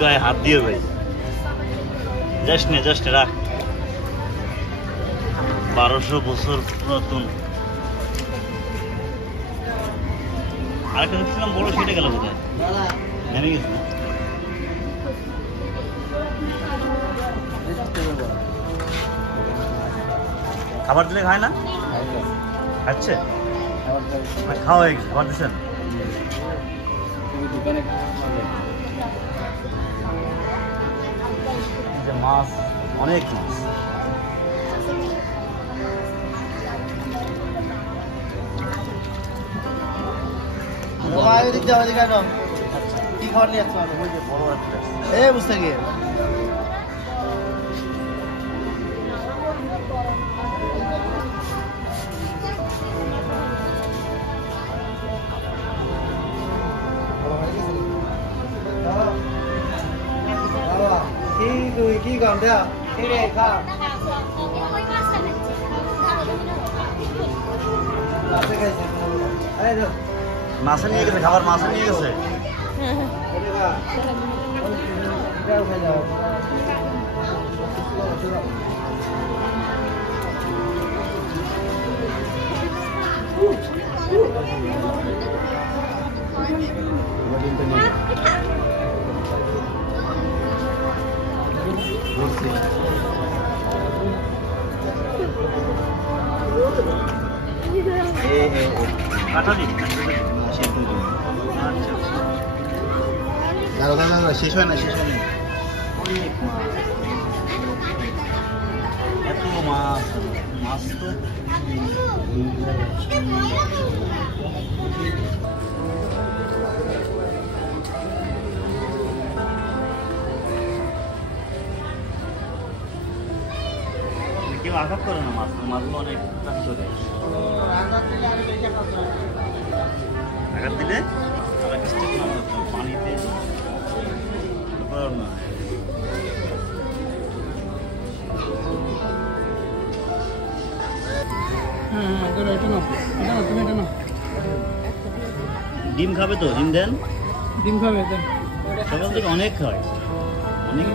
গায়ে হাত দিয়ে ভাই জাস্ট রাখ 1200 বছর পুরাতন। আরেকটা দেখছিলাম বড়, সেটা গেল কোথায়? নেমে গেছে না? খাবার দিলে খায় না? খাচ্ছে? খাওয়া হয়ে গেছে, খাবার দিচ্ছেন? মাছ, অনেক মাছ। কি খাবার নিয়ে আসছো? বড় একটা বুঝতে গিয়ে কি গান দেয়া খা মাছে নিয়ে গেছে, খাবার মাছে নিয়ে গেছে। শেষ হয় না এত মাছ, মাছ তো কেউ আঘাত করে না, মাছগুলো অনেক করে আঘাত দিলে পানিতে ডিম খাবে তো? ডিম দেন, ডিম খাবে সকাল থেকে অনেক খায়, অনেক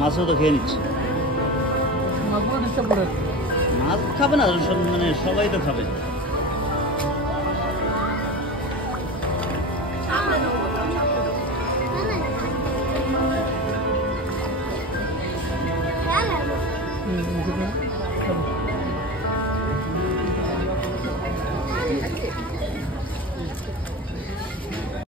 মাছও তো খেয়ে নিচ্ছে। মাছ খাবে না, মানে সবাই তো খাবে।